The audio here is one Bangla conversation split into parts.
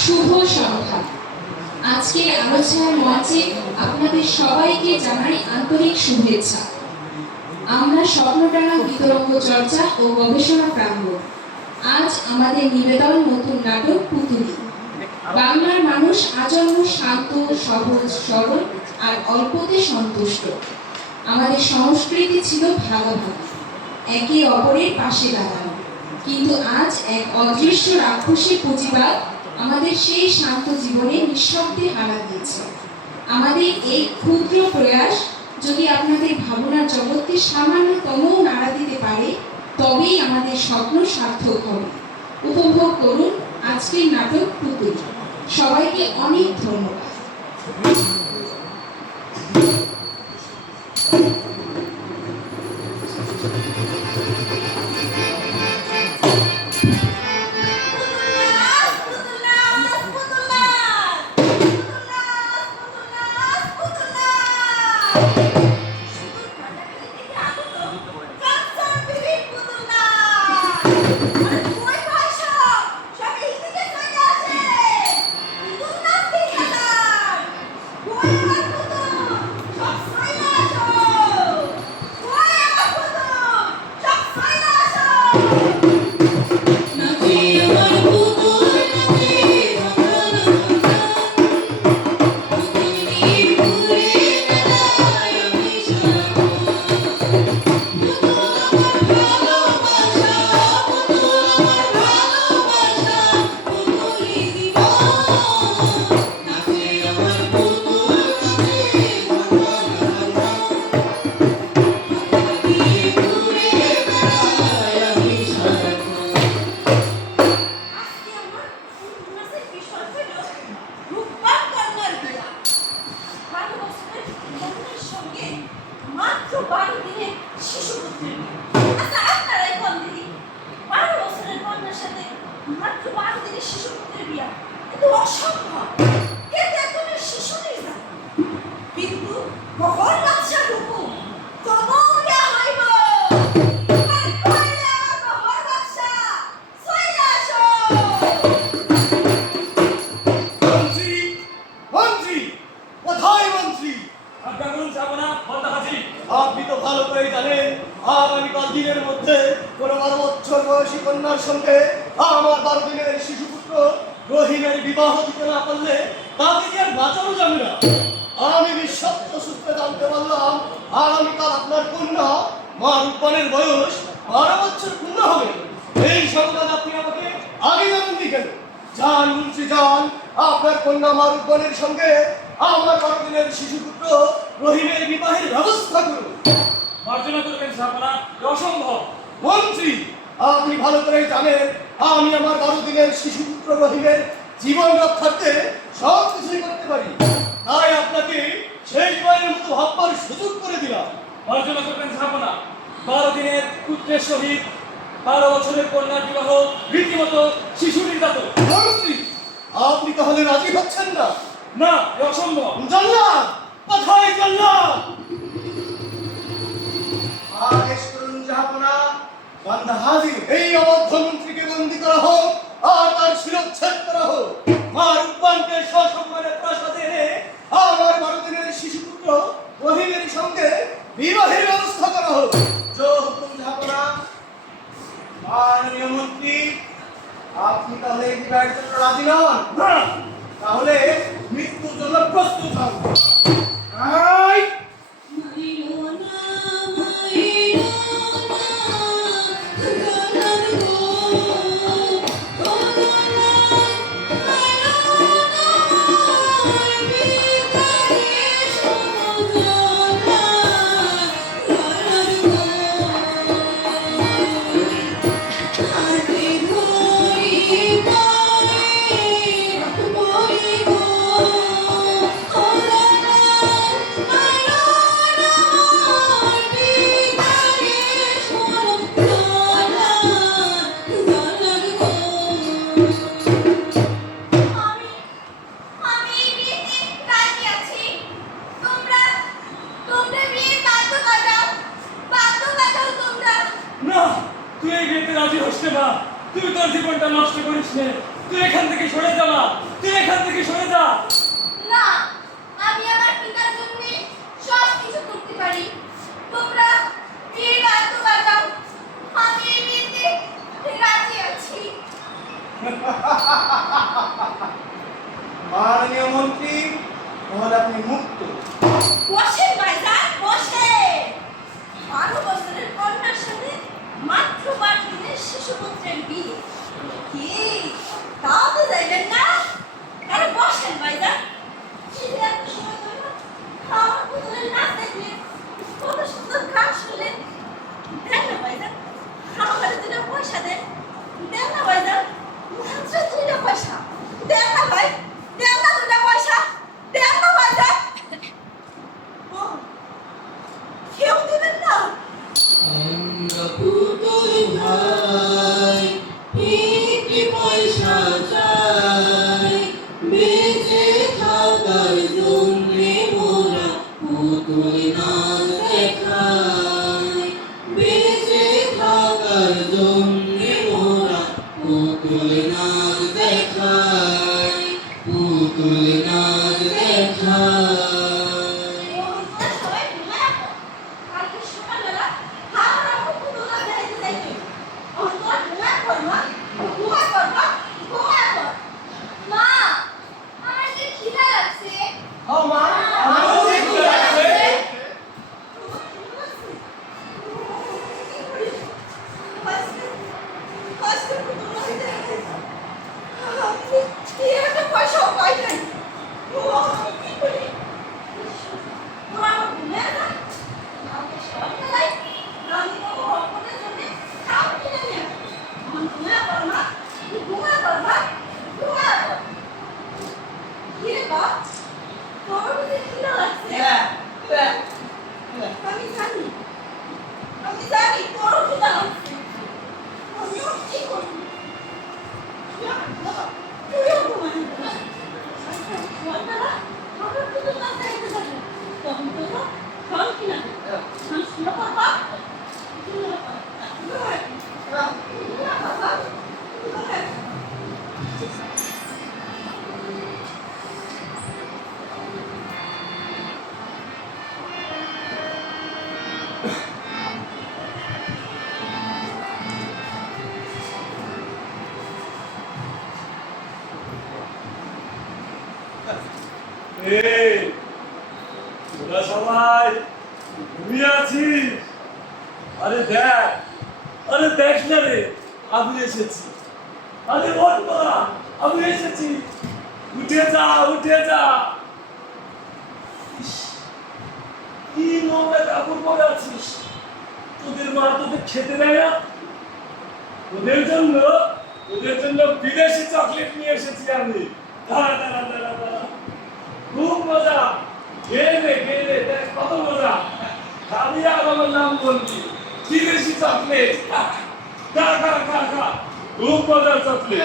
শুভ সন্ধ্যা। আজকের আলোচনার মঞ্চে আপনাদের সবাইকে জানাই আন্তরিক শুভেচ্ছা। আমরা স্বপ্নটানা বিতরঙ্গ চর্চা ও গবেষণা প্রাঙ্গণ। আজ আমাদের নিবেদন নতুন নাটক পুতুলি। বাংলার মানুষ আজন্ম শান্ত, সহজ, সরল আর অল্পতে সন্তুষ্ট। আমাদের সংস্কৃতি ছিল ভাগাভাগি, একে অপরের পাশে দাঁড়ানো। কিন্তু আজ এক অদৃশ্য রাক্ষসী পুঁজিবাদ আমাদের সেই শান্ত জীবনে নিঃশব্দে হানা দিয়েছে। আমাদের এই ক্ষুদ্র প্রয়াস যদি আপনাদের ভাবনার জগৎকে সামান্যতম নাড়া দিতে পারে, তবেই আমাদের স্বপ্ন সার্থক হবে। উপভোগ করুন আজকের নাটক পুতুলি। সবাইকে অনেক ধন্যবাদ। আপনি তো ভালো করে জানেন আগামীকাল দিনের মধ্যে কোনো 12 বছর বয়সী কন্যার সঙ্গে আমার 12 দিনের শিশুপুত্র রহিমের বিবাহ দিতে না পারলে তাকে কি আর বাঁচানো যাবে না। আমি বিশ্বস্ত সূত্রে জানতে পারলাম আগামীকাল আপনার কন্যা মা রূপবানের বয়স 12 বছর পূর্ণ হবে। এই সংবাদ আপনি আমাকে আগে জানাননি কেন? যান মন্ত্রী যান, আপনার কন্যা মা রূপবানের সঙ্গে আমার 12 দিনের শিশুপুত্র রহিমের বিবাহের ব্যবস্থা করুন। মার্জনা করবেন সাপনা, অসম্ভব। মন্ত্রী আপনি ভালো করে জানেন আমি আমার 12 দিনের শিশুপুত্র রহিমের জীবন রক্ষার্থে সব কিছুই করতে পারি। তাই আপনাকে শেষবারের মতো ভাববার সুযোগ করে দিলাম। মার্জনা করবেন সাপনা, 12 দিনের পুত্রের সহিত 12 বছরের কন্যার বিবাহ রীতিমতো শিশু নির্যাতন। মন্ত্রী আপনি তাহলে রাজি হচ্ছেন না? না, অসম্ভব। জানলাম কোথায় জানলাম? আদেশ করুন জাহাপনা, বান্দা হাজির। এই অবদ্ধ মন্ত্রীকে বন্দী করা হোক আর তার শিরচ্ছেদ করা হোক। মা রূপবানকে সসম্মানে প্রাসাদে এনে আমার 12 দিনের শিশুপুত্র রহিমের সঙ্গে বিবাহের ব্যবস্থা করা হোক। জয় হুকুম জাহাপনা। মাননীয় মন্ত্রী আপনি তাহলে এই বিবাহের জন্য রাজি নন? না। তাহলে মৃত্যুর জন্য প্রস্তুত হন। Oh থেকে সরে যা মা, তুই এখান থেকে সরে যা। না, আমি আমার পিতার জন্য সব কিছু করতে পারি। তোমরা বিয়ের বাদ্য বাজাও, আমি এই বিয়েতে রাজি আছি। মাননীয় মন্ত্রী, তাহলে আপনি মুক্ত। বসে ভাইজান, বসে। 12 বছরের কন্যার সাথে মাত্র 12 দিনের শিশুপুত্রের বিয়ে। কি তাও তো যাইবেন না? আরে বসেন ভাইজান। এই যে এত সময় ধরে আমার পুতুলের নাচ দেখলে, কত সুন্দর গান শুনলেন। দেন না ভাইজান, আমাকে 2 পয়সা দেন। দেন না ভাইজান, মাত্র 2 পয়সা। দেন না ভাই, দেন না 2 পয়সা। দেন না ভাইজান। ও, কেউ দেবেন না? আমরা পুতুল ভাই, একটি পয়সা চাই, বেঁচে থাকার জন্যে মোরা পুতুল নাচ দেখাই, বেঁচে থাকার জন্যে মোরা পুতুল নাচ দেখাই, পুতুল নাচ দেখাই। সবাই ঘুমায় পড়। কালকে সকালবেলা খাওয়ার আগে পুতুলটা বেড়াইতে যাইতে হইবে। তোরা ঘুমায় পড় মা, ঘুমায় পড় মা, ঘুমায় পড়। মা, আমার যে খিদা লাগছে। ও মা, আমারও যে খিদা লাগছে। আজকে পুতুল নাচতে যাইতে। আমি কি একটা পয়সাও পাই নাই। ও, আমি কি করি? তোরা আমার ঘুমায় না? আমাকে সকালবেলায় আমি তো অপনের জন্য খাও কিনে নিয়ে আসি। আমার ঘুমায় পড় মা, ঘুমায় পড় মা, ঘুমায় পড়। কি রে বাপ, তোর বুঝি খিদা লাগছে? আমি জানি তোরও খিদা লাগছে। আমিও কি করবো? তুইও ঘুমায় না। সকালবেলা আমার পুতুল নাচ দেখতে যাবে। তখন তোরা খাও কিনা দেবে। আমি শুনে পারবা? শুনে পারবা? এই, তোরা সবাই ঘুমিয়ে আছিস? আরে দেখ, আরে দেখ না রে, আমি এসেছি। আরে ওঠ তোরা, আমি এসেছি। উঠে যা, উঠে যা। ইস, কি নোংরা কাপড় পরে আছিস। তোদের মা তোদের খেতে দেয় না? তোদের জন্য বিদেশি চকলেট নিয়ে এসেছি আমি। দাঁড়া দাঁড়া দাঁড়া দাঁড়া, খুব মজা। খেয়ে নে, দেখ কত মজা। খাবি আর আমার নাম বলবি, বিদেশি চকলেট। খা খা খা খা, খুব মজার চকলেট।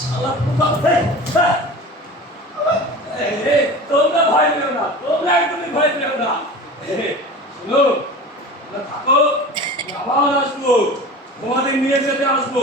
শালা পোকা, তোমরা ভয় পেও না, তোমরা একদমই ভয় পেও না। শোনো, তোমরা থাকো, আমি আবার আসবো, তোমাদের নিয়ে যেতে আসবো।